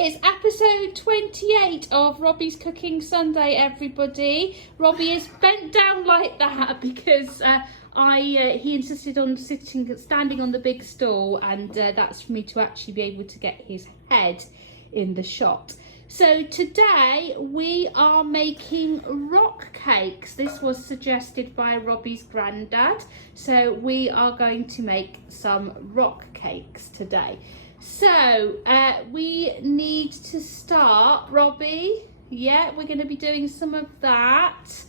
It's episode 28 of Robbie's Cooking Sunday, everybody. Robbie is bent down like that because he insisted on standing on the big stool, and that's for me to actually be able to get his head in the shot. So today we are making rock cakes. This was suggested by Robbie's granddad. So we are going to make some rock cakes today. So we need to start, Robbie. Yeah, we're going to be doing some of that.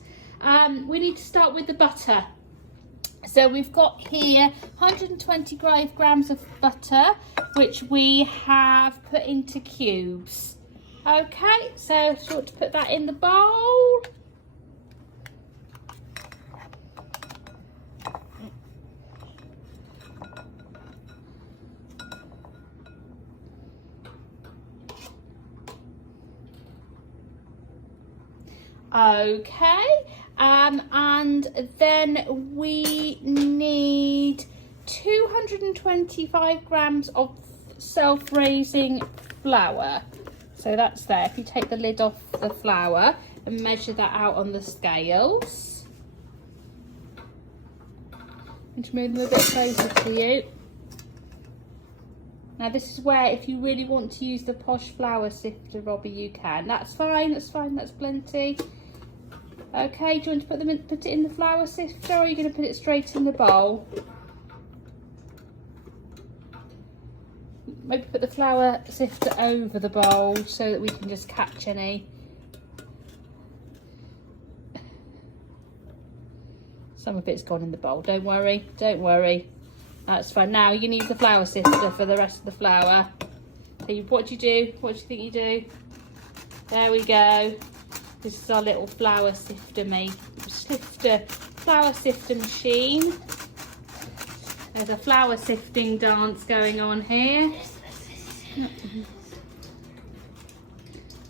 We need to start with the butter. So we've got here 125 grams of butter, which we have put into cubes. Okay, so you want to put that in the bowl. Okay, and then we need 225 grams of self-raising flour. So that's there. If you take the lid off the flour and measure that out on the scales. And to move them a bit closer to you. Now this is where, if you really want to use the posh flour sifter, Robbie, you can. That's fine, that's plenty. Okay, do you want to put it in the flour sifter, or are you going to put it straight in the bowl? Maybe put the flour sifter over the bowl so that we can just catch any. Some of it's gone in the bowl, don't worry, don't worry. That's fine. Now you need the flour sifter for the rest of the flour. So what do you do? What do you think you do? There we go. This is our little flour sifter flour sifter machine. There's a flour sifting dance going on here.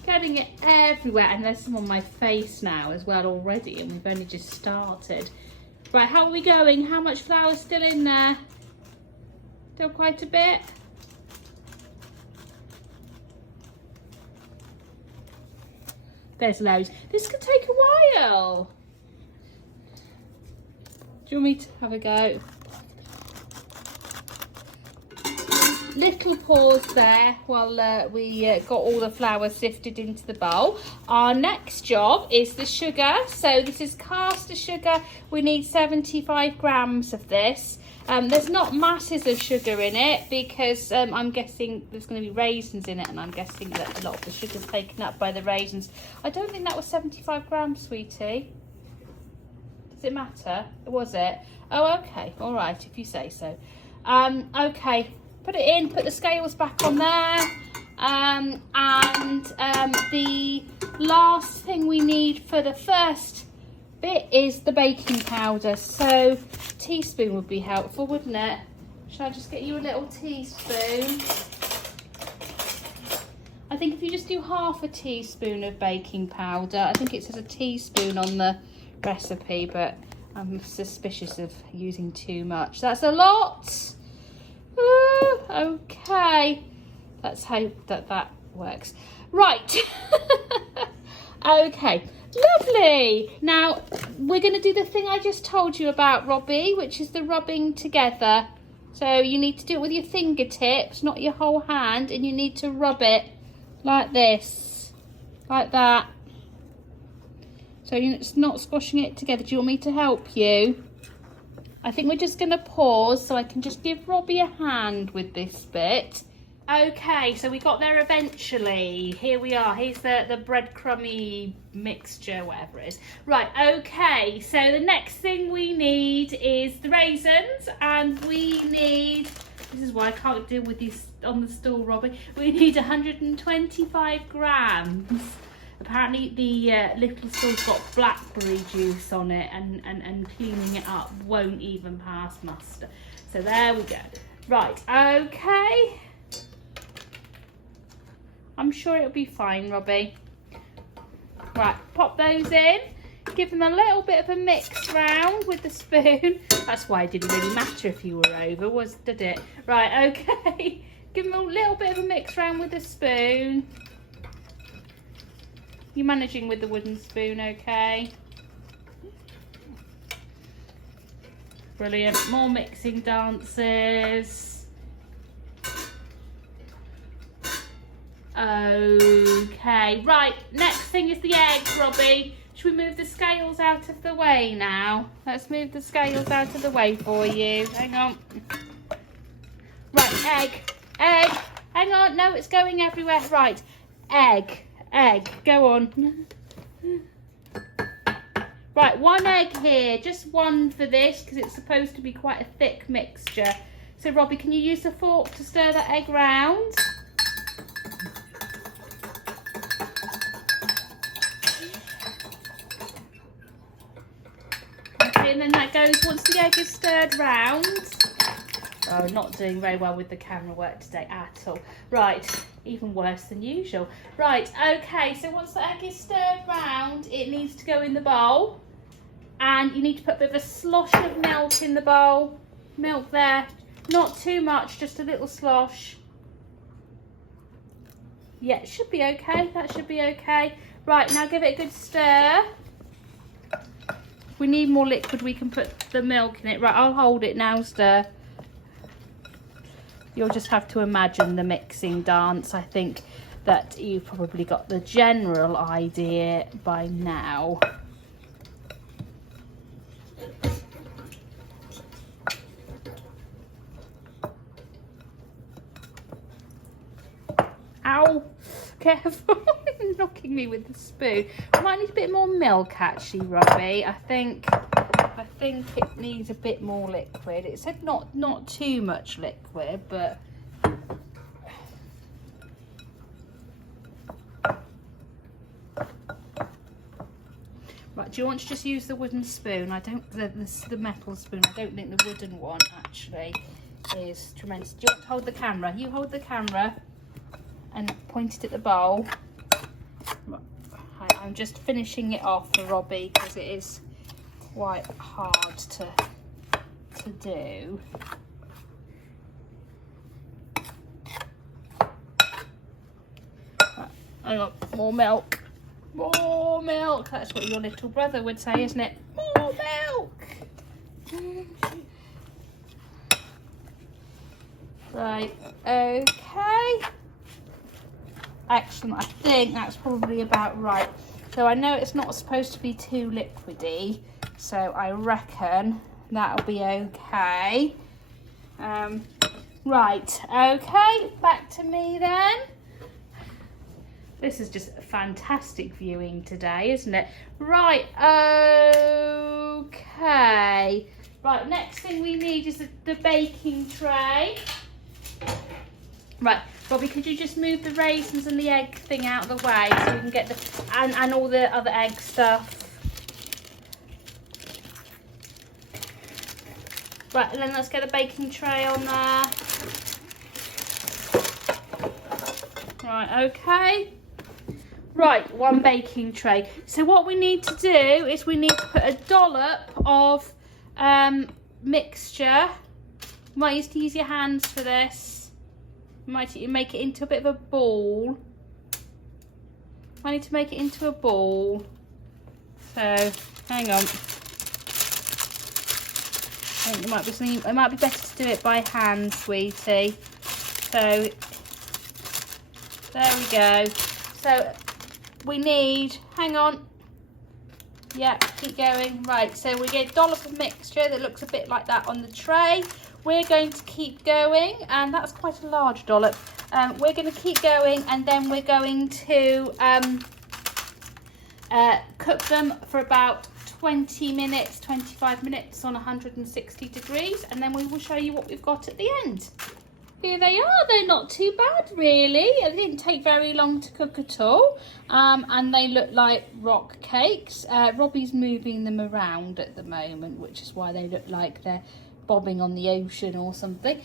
Getting it everywhere, and there's some on my face now as well already, and we've only just started. Right, how are we going? How much flour's still in there? Still quite a bit. There's loads. This could take a while. Do you want me to have a go? Little pause there while we got all the flour sifted into the bowl. Our next job is the sugar. So this is caster sugar. We need 75 grams of this. There's not masses of sugar in it because I'm guessing there's going to be raisins in it, and I'm guessing that a lot of the sugar's taken up by the raisins. I don't think that was 75 grams, sweetie. Does it matter? Was it? Oh, okay. All right, if you say so. Okay. Put it in, put the scales back on there, and the last thing we need for the first bit is the baking powder. So a teaspoon would be helpful, wouldn't it? Shall I just get you a little teaspoon? I think if you just do half a teaspoon of baking powder, I think it says a teaspoon on the recipe, but I'm suspicious of using too much. That's a lot. Okay, let's hope that works. Right. Okay, lovely. Now we're going to do the thing I just told you about, Robbie, which is the rubbing together. So you need to do it with your fingertips, not your whole hand, and you need to rub it like this, like that. So it's not squashing it together. Do you want me to help you? I think we're just going to pause so I can just give Robbie a hand with this bit. Okay, so we got there eventually. Here we are. Here's the breadcrumby mixture, whatever it is. Right, okay, so the next thing we need is the raisins, and we need, this is why I can't deal with these on the stool, Robbie. We need 125 grams. Apparently the little stool's got blackberry juice on it, and cleaning it up won't even pass muster. So there we go. Right, okay. I'm sure it'll be fine, Robbie. Right, pop those in. Give them a little bit of a mix round with the spoon. That's why it didn't really matter if you were over, did it? Right, okay. Give them a little bit of a mix around with a spoon. You're managing with the wooden spoon, okay? Brilliant. More mixing dances. Okay, right. Next thing is the eggs, Robbie. Should we move the scales out of the way now? Let's move the scales out of the way for you. Hang on. Right, egg. Egg. Hang on. No, it's going everywhere. Right. Egg. Egg. Go on. Right, 1 egg here. Just 1 for this because it's supposed to be quite a thick mixture. So, Robbie, can you use the fork to stir that egg round? Okay, and then that goes, once the egg is stirred round. Oh, not doing very well with the camera work today at all. Right, even worse than usual. Right, okay, so once the egg is stirred round, it needs to go in the bowl. And you need to put a bit of a slosh of milk in the bowl. Milk there. Not too much, just a little slosh. Yeah, it should be okay. That should be okay. Right, now give it a good stir. If we need more liquid, we can put the milk in it. Right, I'll hold it now, stir. You'll just have to imagine the mixing dance. I think that you've probably got the general idea by now. Ow! Careful, you're knocking me with the spoon. I might need a bit more milk actually, Robbie. I think it needs a bit more liquid. It said not too much liquid, but right, do you want to just use the wooden spoon? I don't the metal spoon. I don't think the wooden one actually is tremendous. Do you want to hold the camera? You hold the camera and point it at the bowl. I'm just finishing it off for Robbie because it is quite hard to do. Right, hang on, more milk. More milk. That's what your little brother would say, isn't it? More milk. Right, okay. Excellent, I think that's probably about right. So I know it's not supposed to be too liquidy, so I reckon that'll be okay. Right, okay, back to me then. This is just fantastic viewing today, isn't it? Right, okay. Right, next thing we need is the baking tray. Right, Robbie, could you just move the raisins and the egg thing out of the way so we can get the and all the other egg stuff. Right, and then let's get the baking tray on there. Right, okay. Right, 1 baking tray. So what we need to do is we need to put a dollop of mixture. You might need to use your hands for this. Might make it into a bit of a ball. I need to make it into a ball. So hang on. I think it might be better to do it by hand, sweetie. So there we go. So we need, hang on. Yeah, keep going. Right, so we get a dollop of mixture that looks a bit like that on the tray. We're going to keep going, and that's quite a large dollop. We're going to keep going, and then we're going to cook them for about 20 minutes, 25 minutes on 160 degrees, and then we will show you what we've got at the end. Here they are. They're not too bad, really. It didn't take very long to cook at all, and they look like rock cakes. Robbie's moving them around at the moment, which is why they look like they're bobbing on the ocean or something.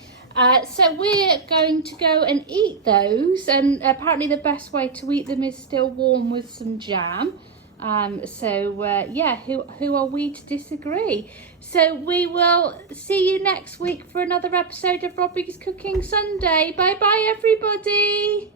So we're going to go and eat those, and apparently the best way to eat them is still warm with some jam. Yeah, who are we to disagree? So we will see you next week for another episode of Robbie's Cooking Sunday. Bye bye, everybody.